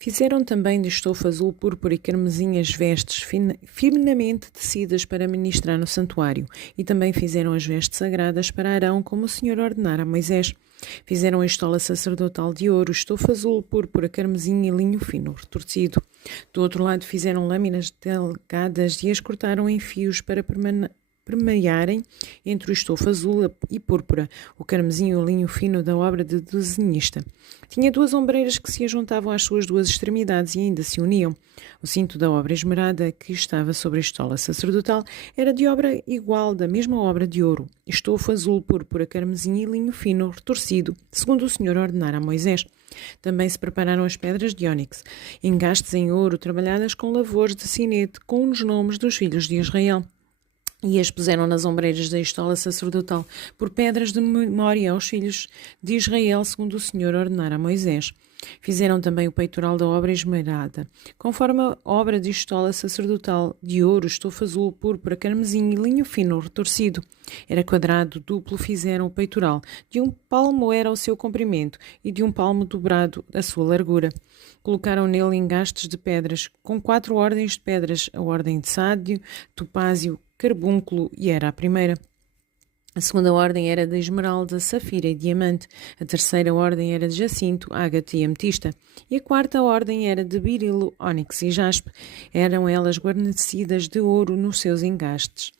Fizeram também de estofa azul, púrpura e carmesim as vestes finamente tecidas para ministrar no santuário, e também fizeram as vestes sagradas para Arão, como o Senhor ordenara a Moisés. Fizeram a estola sacerdotal de ouro, estofa azul, púrpura, carmesim e linho fino retorcido. Do outro lado fizeram lâminas delgadas e as cortaram em fios para permearem entre o estofo azul e púrpura, o carmesim e o linho fino da obra de desenhista. Tinha duas ombreiras que se ajuntavam às suas duas extremidades e ainda se uniam. O cinto da obra esmerada que estava sobre a estola sacerdotal era de obra igual da mesma obra de ouro, estofo azul, púrpura, carmesim e linho fino retorcido, segundo o Senhor ordenara a Moisés. Também se prepararam as pedras de ónix, engastes em ouro trabalhadas com lavores de sinete, com os nomes dos filhos de Israel. E as puseram nas ombreiras da estola sacerdotal, por pedras de memória aos filhos de Israel, segundo o Senhor ordenara a Moisés. Fizeram também o peitoral da obra esmerada, conforme a obra de estola sacerdotal, de ouro, estofa azul, púrpura, carmesim e linho fino retorcido. Era quadrado, duplo fizeram o peitoral, de 1 palmo era o seu comprimento, e de 1 palmo dobrado a sua largura. Colocaram nele engastes de pedras, com 4 ordens de pedras, a ordem de sádio, topázio, carbúnculo, e era a primeira. A segunda ordem era de esmeralda, safira e diamante. A terceira ordem era de jacinto, ágata e ametista. E a quarta ordem era de berilo, ónix e jaspe. Eram elas guarnecidas de ouro nos seus engastes.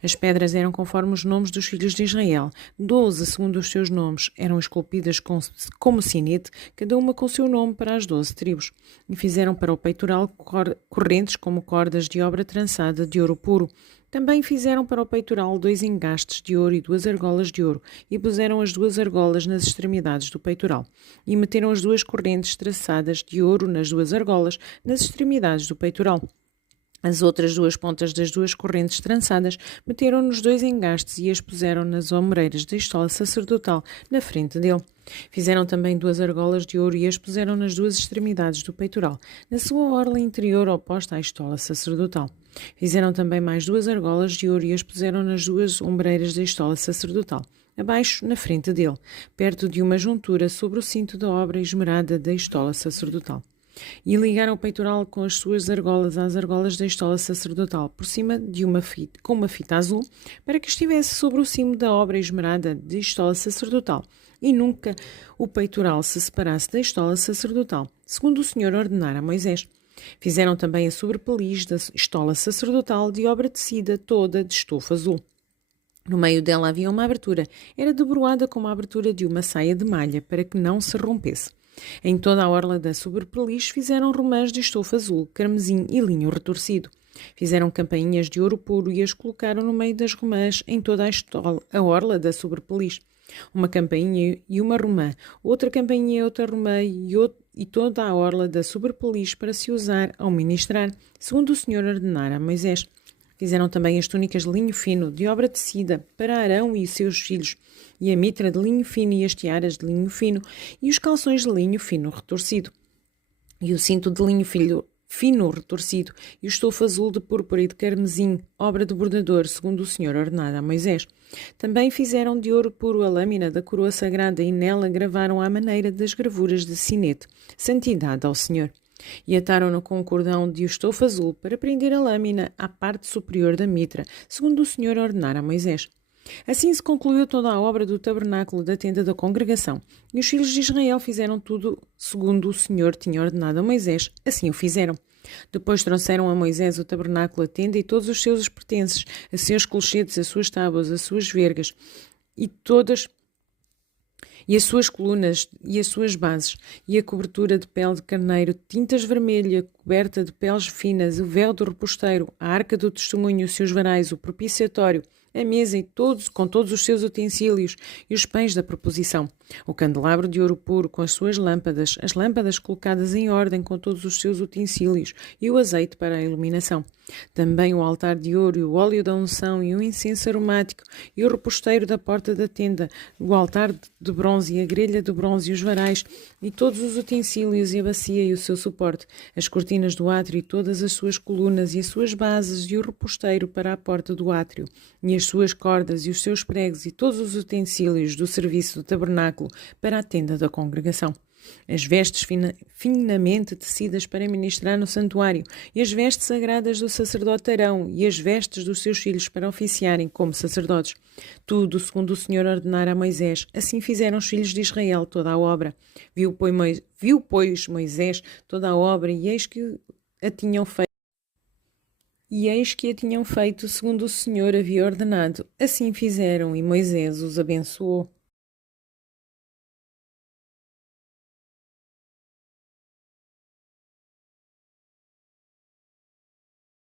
As pedras eram conforme os nomes dos filhos de Israel. 12, segundo os seus nomes, eram esculpidas como sinete, cada uma com o seu nome para as 12 tribos. E fizeram para o peitoral correntes como cordas de obra trançada de ouro puro. Também fizeram para o peitoral 2 engastes de ouro e 2 argolas de ouro, e puseram as 2 argolas nas extremidades do peitoral. E meteram as 2 correntes traçadas de ouro nas 2 argolas, nas extremidades do peitoral. As outras 2 pontas das 2 correntes trançadas meteram nos 2 engastes e as puseram nas ombreiras da estola sacerdotal, na frente dele. Fizeram também 2 argolas de ouro e as puseram nas 2 extremidades do peitoral, na sua orla interior oposta à estola sacerdotal. Fizeram também mais 2 argolas de ouro e as puseram nas 2 ombreiras da estola sacerdotal, abaixo, na frente dele, perto de uma juntura sobre o cinto da obra esmerada da estola sacerdotal. E ligaram o peitoral com as suas argolas às argolas da estola sacerdotal, por cima de com uma fita azul, para que estivesse sobre o cimo da obra esmerada de estola sacerdotal, e nunca o peitoral se separasse da estola sacerdotal, segundo o Senhor ordenara a Moisés. Fizeram também a sobrepeliz da estola sacerdotal de obra tecida toda de estofa azul. No meio dela havia uma abertura, era debruada como a abertura de uma saia de malha, para que não se rompesse. Em toda a orla da sobrepeliz fizeram romãs de estofa azul, carmesim e linho retorcido. Fizeram campainhas de ouro puro e as colocaram no meio das romãs em toda a orla da sobrepeliz. Uma campainha e uma romã, outra campainha e outra romã e toda a orla da sobrepeliz para se usar ao ministrar, segundo o Senhor ordenara a Moisés. Fizeram também as túnicas de linho fino, de obra tecida, para Arão e seus filhos, e a mitra de linho fino e as tiaras de linho fino, e os calções de linho fino retorcido, e o cinto de linho fino retorcido, e o estofo azul de púrpura e de carmesim, obra do bordador, segundo o Senhor ordenado a Moisés. Também fizeram de ouro puro a lâmina da coroa sagrada, e nela gravaram à maneira das gravuras de sinete, santidade ao Senhor. E ataram-no com um cordão de estofo azul para prender a lâmina à parte superior da mitra, segundo o Senhor ordenara a Moisés. Assim se concluiu toda a obra do tabernáculo da tenda da congregação, e os filhos de Israel fizeram tudo segundo o Senhor tinha ordenado a Moisés, assim o fizeram. Depois trouxeram a Moisés o tabernáculo, a tenda e todos os seus pertences, os seus colchetes, as suas tábuas, as suas vergas, e as suas colunas, e as suas bases, e a cobertura de pele de carneiro, tintas vermelhas, coberta de peles finas, o véu do reposteiro, a arca do testemunho, os seus varais, o propiciatório, a mesa com todos os seus utensílios e os pães da proposição, o candelabro de ouro puro com as suas lâmpadas, as lâmpadas colocadas em ordem com todos os seus utensílios e o azeite para a iluminação. Também o altar de ouro e o óleo da unção e o incenso aromático e o reposteiro da porta da tenda, o altar de bronze e a grelha de bronze e os varais e todos os utensílios e a bacia e o seu suporte, as cortinas do átrio e todas as suas colunas e as suas bases e o reposteiro para a porta do átrio e as suas cordas e os seus pregos e todos os utensílios do serviço do tabernáculo para a tenda da congregação. as vestes finamente tecidas para ministrar no santuário, e as vestes sagradas do sacerdote Arão, e as vestes dos seus filhos para oficiarem como sacerdotes. Tudo segundo o Senhor ordenara a Moisés. Assim fizeram os filhos de Israel toda a obra. Viu, pois, Moisés toda a obra, e eis que a tinham feito. Segundo o Senhor havia ordenado. Assim fizeram, e Moisés os abençoou.